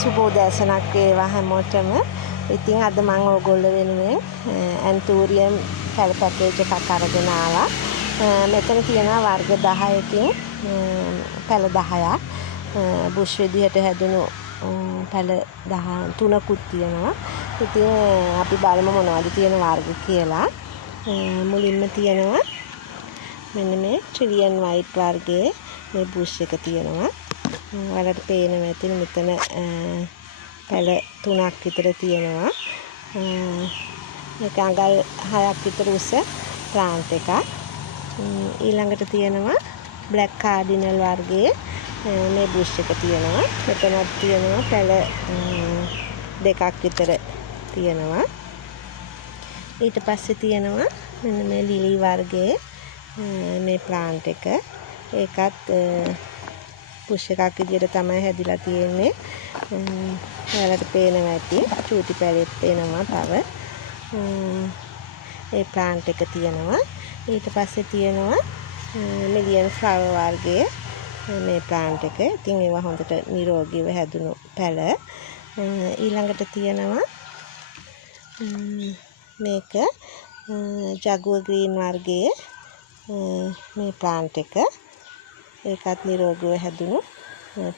සුබෝදෑසනක් වේවා හැමෝටම. ඉතින් අද මම ඕගොල්ලෝ වෙනුවෙන් ඇන්තූරියම් පැල පැකේජ් එකක් අරගෙන ආවා. මෙතන තියෙනවා වර්ග 10කින් පැල 10ක්. බුෂ් විදිහට හැදුණු පැල 13කුත් තියෙනවා. ඉතින් අපි බලමු මොනවද තියෙන වර්ග කියලා. මුලින්ම තියෙනවා මෙන්න මේ ට්‍රිලියන් වයිට් වර්ගයේ මේ බුෂ් එක තියෙනවා. ඔයාලට පේනවා ඇතින් මෙතන පැල 3ක් විතර තියෙනවා. මේක අඟල් 6ක් විතර උස ප්ලාන්ට් එකක්. ඊළඟට තියෙනවා බ්ලැක් කාඩිනල් වර්ගයේ මේ බුෂ් එක තියෙනවා. මෙතනත් තියෙනවා පැල 2ක් විතර තියෙනවා. ඊට පස්සේ තියෙනවා මෙන්න මේ ලිලි වර්ගයේ මේ ප්ලාන්ට් එක. ඒකත් පුෂ් එකක් විදිහට තමයි හැදිලා තියෙන්නේ. ඔයාලට පේනවා ඇති චූටි පැලෙත් එනවා තව. ඒ ප්ලාන්ට් එක තියෙනවා. ඊට පස්සේ තියෙනවා මිලියන් ෆ්ලවර් වර්ගයේ මේ ප්ලාන්ට් එක. ඉතින් ඒවා හොඳට නිරෝගීව හැදුණු පැල. ඊළඟට තියෙනවා මේක ජගුව ග්‍රීන් වර්ගයේ මේ ප්ලාන්ට් එක. ඒකත් නිරෝගීව හැදුණු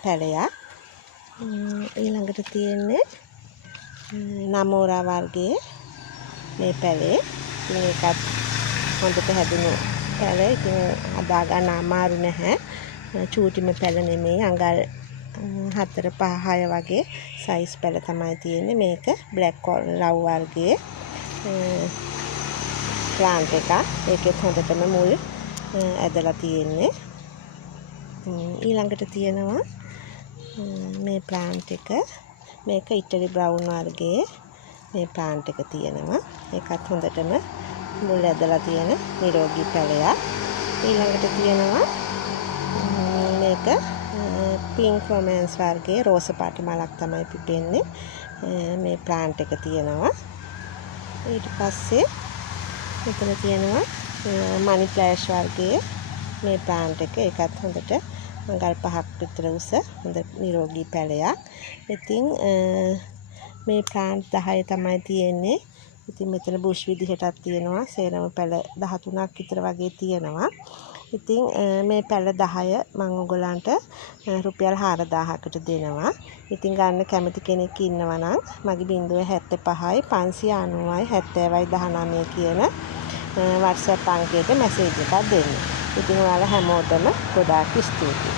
පැලයක්. ඊළඟට තියෙන්නේ නමෝරා වර්ගයේ මේ පැලේ. ඉතින් ඒකත් හොඳට හැදුණු පැල. ඉතින් හදා ගන්න අමාරු නැහැ. චූටිම පැල නෙමෙයි. අඟල් 4 5 6 වගේ සයිස් පැල තමයි තියෙන්නේ. මේක බ්ලැක් ලව් වර්ගයේ ප්ලාන්ට් එකක්. ඒකෙත් හොඳටම මුල් ඇදලා තියෙන්නේ. ඊළඟට තියෙනවා මේ ප්ලාන්ට් එක. මේක ඉටලි බ්‍රවුන් වර්ගයේ මේ ප්ලාන්ට් එක තියෙනවා. ඒකත් හොඳටම මුල් ඇදලා තියෙන නිරෝගී පැලයක්. ඊළඟට තියෙනවා මේක පින්ක් රොමෑන්ස් වර්ගයේ රෝස පාට මලක් තමයි පිපෙන්නේ. මේ ප්ලාන්ට් එක තියෙනවා. ඊට පස්සේ මෙතන තියෙනවා මනි ෆ්ලෑෂ් වර්ගයේ මේ ප්ලාන්ට් එක. ඒකත් හොඳට අඟල් 5ක් විතර උස හොඳ නිරෝගී පැලයක්. ඉතින් මේ ප්ලාන්ට් 10 තමයි තියෙන්නේ. ඉතින් මෙතන බුෂ් විදිහටත් තියෙනවා. සේරම පැල 13ක් විතර වගේ තියෙනවා. ඉතින් මේ පැල 10 මම ඔයගලන්ට රුපියල් 4000කට දෙනවා. ඉතින් ගන්න කැමති කෙනෙක් ඉන්නවා නම් මගේ 075යි 590යි 70යි 19 කියන WhatsApp අංකයට මැසේජ් එකක් දෙන්න. ඉතින් ඔයාලා හැමෝටම ගොඩාක් ස්තුතියි.